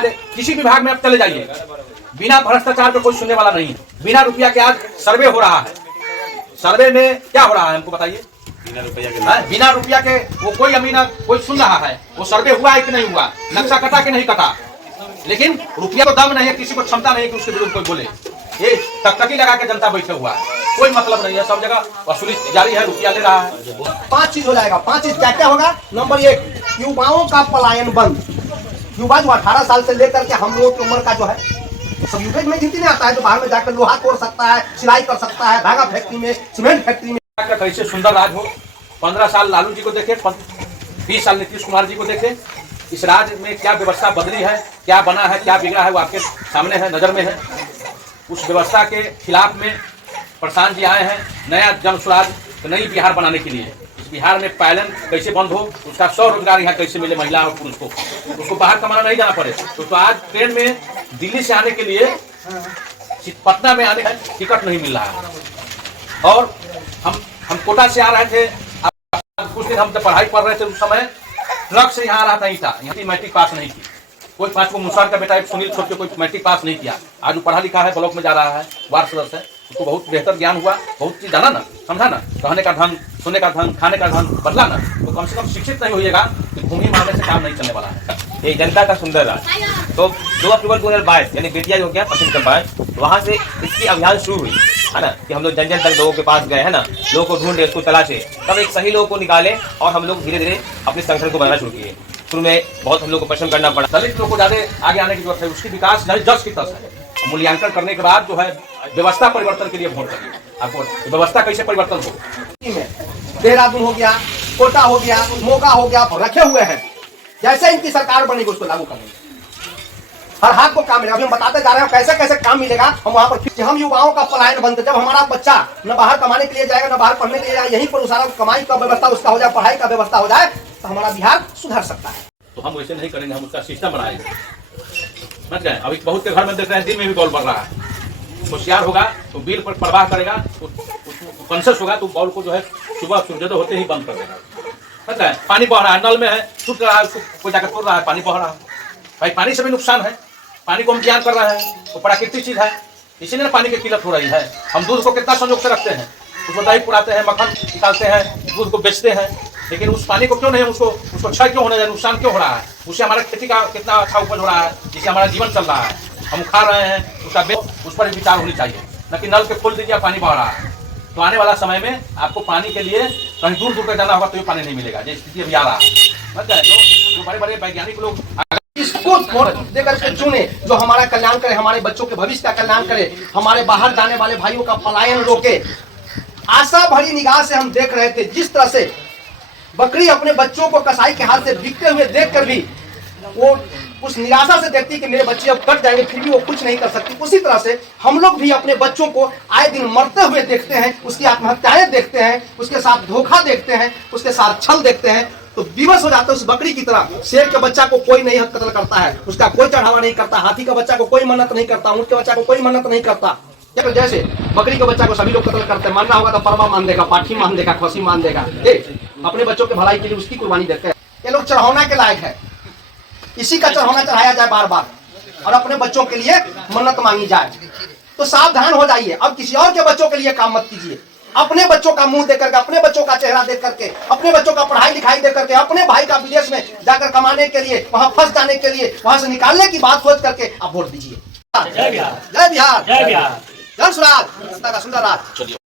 आज किसी विभाग में आप चले जाइए, बिना भ्रष्टाचार पे कोई सुनने वाला नहीं है। बिना रुपया के आज सर्वे हो रहा है। सर्वे में क्या हो रहा है हमको बताइए? बिना रुपया के वो कोई अमीना कोई सुन रहा है, वो सर्वे हुआ है कि नहीं हुआ, नक्शा कटा कि नहीं कटा, लेकिन रुपया तो दम नहीं है, किसी को क्षमता नहीं है कि उसके विरुद्ध कोई बोले। ये टकटकी लगा के जनता बैठे हुआ है, कोई मतलब नहीं है, सब जगह वसूली जारी है, रुपया ले रहा है। 5 चीज हो जाएगा। 5 चीज क्या क्या होगा? नंबर 1, युवाओं का पलायन बंद। युवा जो 18 साल से लेकर के हम लोग की उम्र का जो है, सब यूकेज में जीती नहीं आता है, तो बाहर में जाकर लोहा तोड़ सकता है, सिलाई कर सकता है, धागा फैक्ट्री में, सीमेंट फैक्ट्री में। कैसे सुंदर राज हो। 15 साल लालू जी को देखे, 20 साल नीतीश कुमार जी को देखे, इस राज्य में क्या व्यवस्था बदली है, क्या बना है, क्या बिगड़ा है, वो आपके सामने है, नजर में है। उस व्यवस्था के खिलाफ में प्रशांत जी आए हैं नया जन स्वराज, नई बिहार बनाने के लिए। इस बिहार में पायलन कैसे बंद हो, उसका स्वरोजगार यहाँ कैसे मिले महिला और पुरुष को, उसको बाहर कमाना नहीं जाना पड़े। तो आज ट्रेन में दिल्ली से आने के लिए पटना में आने का टिकट नहीं मिल रहा है। और हम कोटा से आ रहे थे, कुछ दिन हम जब पढ़ाई पढ़ रहे थे उस समय ट्रक से यहाँ आ रहा था ईटा, यहाँ मैट्रिक पास नहीं की। कोई 5 को मुसार का बेटा सुनील छोड़ के कोई मैट्रिक पास नहीं किया, आज वो पढ़ा लिखा है, ब्लॉक में जा रहा है, वार्ड सदस्य है, उसको बहुत बेहतर ज्ञान हुआ, बहुत चीज जाना ना, समझा ना, रहने का ढंग, सोने का ढंग, खाने का ढंग बदला ना, तो कम से कम शिक्षित नहीं होइएगा कि भूमि मांगने से काम नहीं चलने वाला है। ये जनता का सुंदर राज। तो 2 अक्टूबर 2022 यानी बेटिया जो क्या 25 नवंबर, वहाँ से इसकी अभियान शुरू हुई है ना, कि हम लोग जन जन तक लोगों के पास गए है ना, लोगों को ढूंढे, उसको तलाशे, तब एक सही लोगों को निकाले और हम लोग धीरे धीरे अपने संगठन को बनाना शुरू किए। शुरू में बहुत हम लोग को परिश्रम करना पड़ा। दलित लोग को ज्यादा आगे आने की जरूरत है, उसकी विकास जज की तरफ है। मूल्यांकन करने के बाद जो है व्यवस्था परिवर्तन के लिए वोट करिए। आपको व्यवस्था कैसे परिवर्तन हो, देहरादून हो गया, कोटा हो गया, मोगा हो गया, रखे हुए हैं। जैसे इनकी सरकार बनेगी उसको लागू करेंगे, हर हाथ को काम मिलेगा। अभी हम बताते जा रहे हैं कैसे कैसे काम मिलेगा। हम वहाँ पर हम युवाओं का पलायन बंद, जब हमारा बच्चा न बाहर कमाने के लिए जाएगा, न बाहर पढ़ने के लिए जाएगा, यहीं पर सारा कमाई का व्यवस्था उसका हो जाए, पढ़ाई का व्यवस्था हो जाए, तो हमारा बिहार सुधर सकता है। तो हम वैसे नहीं करेंगे, हम उसका सिस्टम बनाएंगे, समझ गए। अभी बहुत के घर में देख रहे हैं दिन में भी बॉल बढ़ रहा है। होशियार होगा तो बिल पर प्रवाह करेगा, कॉन्शियस होगा तो बॉल को जो है सुबह सूर्योदय होते ही बंद कर देगा, समझ गए। पानी बह रहा है, नल में है, छूट रहा है, उसको कोई जाकर तोड़ रहा है, पानी बह रहा है। भाई पानी से भी नुकसान है, पानी को हम ज्ञान कर रहे हैं, वो प्राकृतिक चीज है, इसीलिए पानी की किल्लत हो रही है। हम दूध को कितना संयोग से रखते हैं, उसको दही पुराते हैं, मक्खन निकालते हैं, दूध को बेचते हैं, लेकिन उस पानी को क्यों नहीं, उसको क्षय क्यों होने, नुकसान क्यों हो रहा है? उससे हमारा खेती का कितना अच्छा उपज हो रहा है, जिससे हमारा जीवन चल रहा है, हम खा रहे हैं, उसका उस पर विचार होनी चाहिए, न कि नल के खोल दीजिए पानी बह रहा है। तो आने वाला समय में आपको पानी के लिए कहीं दूर दूर तक जाना होगा तो ये पानी नहीं मिलेगा, जो स्थिति अभी आ रहा है। मतलब जो बड़े बड़े वैज्ञानिक लोग इसको वोट देकर के चुने, जो हमारा कल्याण करे, हमारे बच्चों के भविष्य का कल्याण करे, हमारे बाहर जाने वाले भाइयों का पलायन रोके। आशा भरी निगाह से हम देख रहे थे, जिस तरह से बकरी अपने बच्चों को कसाई के हाथ से बिकते हुए देखकर भी वो उस निराशा से देखती कि मेरे बच्चे अब कट जाएंगे, फिर भी वो कुछ नहीं कर सकती, उसी तरह से हम लोग भी अपने बच्चों को आए दिन मरते हुए देखते हैं, उसकी आत्महत्याएं देखते हैं, उसके साथ धोखा देखते हैं, उसके साथ छल देखते हैं, तो विवश हो जाते हैं। उस बकरी की तरह शेर के बच्चा को कोई नहीं कत्ल करता है, उसका कोई चढ़ावा नहीं करता, हाथी का बच्चा को कोई मन्नत नहीं करता, ऊंट के बच्चा को कोई मन्नत नहीं करता। तो जैसे बकरी के बच्चा को सभी लोग कत्ल करते हैं, मानना होगा तो परवा मान देगा, पाठी मान देगा, खसी मान देगा, अपने बच्चों के भलाई के लिए उसकी कुर्बानी देते हैं। ये लोग चढ़ाना के लायक है, इसी का चढ़ाना चढ़ाया जाए बार बार और अपने बच्चों के लिए मन्नत मांगी जाए। तो सावधान हो जाइए, अब किसी और के बच्चों के लिए काम मत कीजिए। अपने बच्चों का मुंह देख करके, अपने बच्चों का चेहरा देख करके, अपने बच्चों का पढ़ाई लिखाई देख करके, अपने भाई का विदेश में जाकर कमाने के लिए, वहां फंस जाने के लिए, वहां से निकालने की बात सोच करके आप वोट दीजिए। जय बिहार, जय बिहार, जय बिहार, जन स्वराज, सुंदर राज।